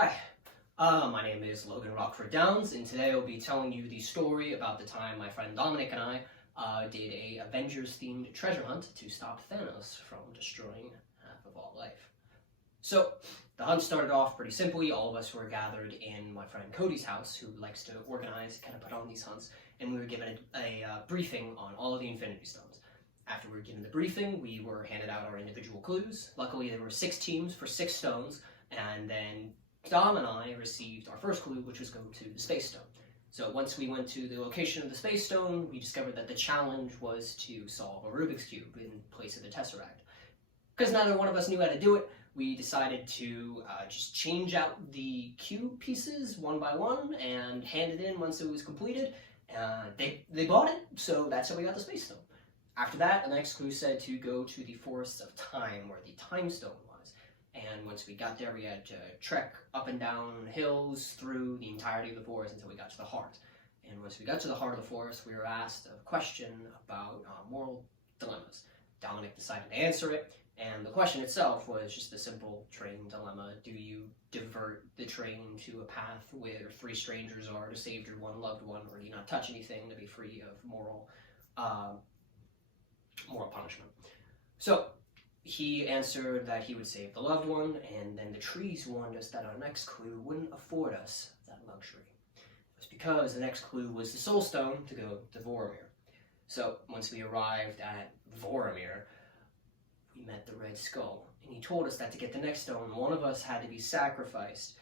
Hi, my name is Logan Rockford Downs, and today I'll be telling you the story about the time my friend Dominic and I did a Avengers-themed treasure hunt to stop Thanos from destroying half of all life. So, the hunt started off pretty simply. All of us were gathered in my friend Cody's house, who likes to organize, kind of put on these hunts, and we were given a briefing on all of the Infinity Stones. After we were given the briefing, we were handed out our individual clues. Luckily, there were 6 teams for 6 stones, and then Dom and I received our first clue, which was go to the Space Stone. So once we went to the location of the Space Stone, we discovered that the challenge was to solve a Rubik's Cube in place of the Tesseract. Because neither one of us knew how to do it, we decided to just change out the cube pieces one by one and hand it in once it was completed. They bought it, so that's how we got the Space Stone. After that, the next clue said to go to the Forests of Time, where the Time Stone was. And once we got there, we had to trek up and down hills through the entirety of the forest until we got to the heart. And once we got to the heart of the forest, we were asked a question about moral dilemmas. Dominic decided to answer it, and the question itself was just a simple train dilemma. Do you divert the train to a path where 3 strangers are to save your one loved one, or do you not touch anything to be free of moral punishment? So he answered that he would save the loved one, and then the trees warned us that our next clue wouldn't afford us that luxury. It was because the next clue was the Soul Stone to go to Voromir. So once we arrived at Voromir, we met the Red Skull, and he told us that to get the next stone, one of us had to be sacrificed,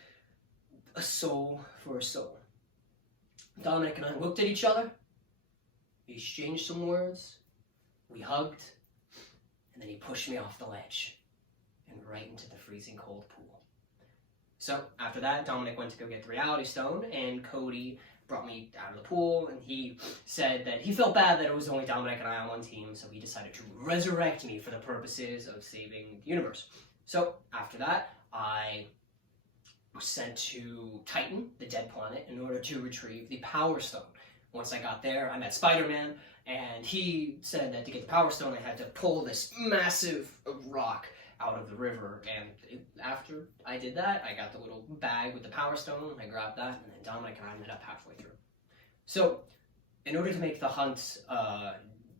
a soul for a soul. Dominic and I looked at each other, we exchanged some words, we hugged, and then he pushed me off the ledge and right into the freezing cold pool. So after that, Dominic went to go get the Reality Stone, and Cody brought me out of the pool, and he said that he felt bad that it was only Dominic and I on one team, so he decided to resurrect me for the purposes of saving the universe. So after that, I was sent to Titan, the dead planet, in order to retrieve the Power Stone. Once I got there, I met Spider-Man, and he said that to get the Power Stone, I had to pull this massive rock out of the river, and after I did that, I got the little bag with the Power Stone, I grabbed that, and then Dominic and I ended up halfway through. So, in order to make the hunt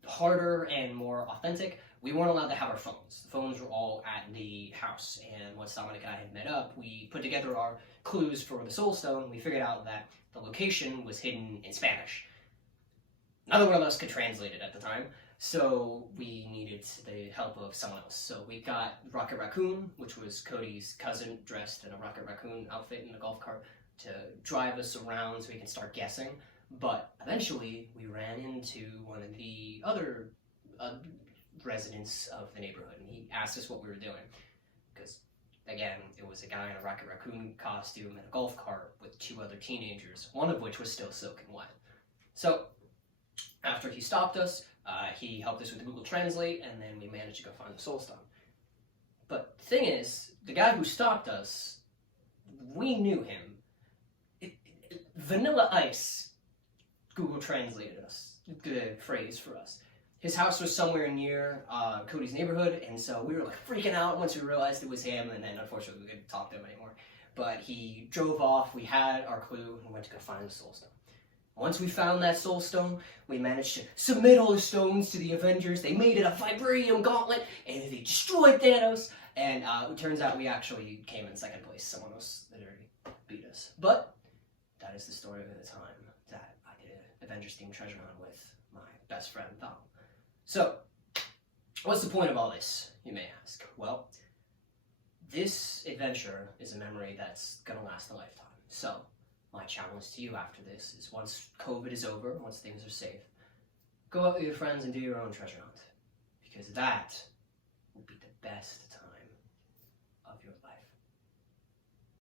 harder and more authentic, we weren't allowed to have our phones. The phones were all at the house, and once Dominic and I had met up, we put together our clues for the Soul Stone, and we figured out that the location was hidden in Spanish. Neither one of us could translate it at the time, so we needed the help of someone else. So we got Rocket Raccoon, which was Cody's cousin, dressed in a Rocket Raccoon outfit in a golf cart, to drive us around so we can start guessing. But eventually, we ran into one of the other residents of the neighborhood, and he asked us what we were doing. Because, again, it was a guy in a Rocket Raccoon costume and a golf cart with 2 other teenagers, one of which was still soaking wet. So, after he stopped us, he helped us with Google Translate, and then we managed to go find the Soul Stone. But the thing is, the guy who stopped us, we knew him. Vanilla Ice Google translated us, the phrase for us. His house was somewhere near Cody's neighborhood, and so we were like freaking out once we realized it was him, and then unfortunately we couldn't talk to him anymore. But he drove off, we had our clue, and went to go find the Soul Stone. Once we found that Soul Stone, we managed to submit all the stones to the Avengers. They made it a vibranium gauntlet, and they destroyed Thanos. And it turns out we actually came in second place. Someone else literally beat us. But that is the story of the time that I did an Avengers-themed treasure hunt with my best friend, Tom. So, what's the point of all this, you may ask? Well, this adventure is a memory that's going to last a lifetime. So, my challenge to you after this is, once COVID is over, once things are safe, go out with your friends and do your own treasure hunt, because that will be the best time.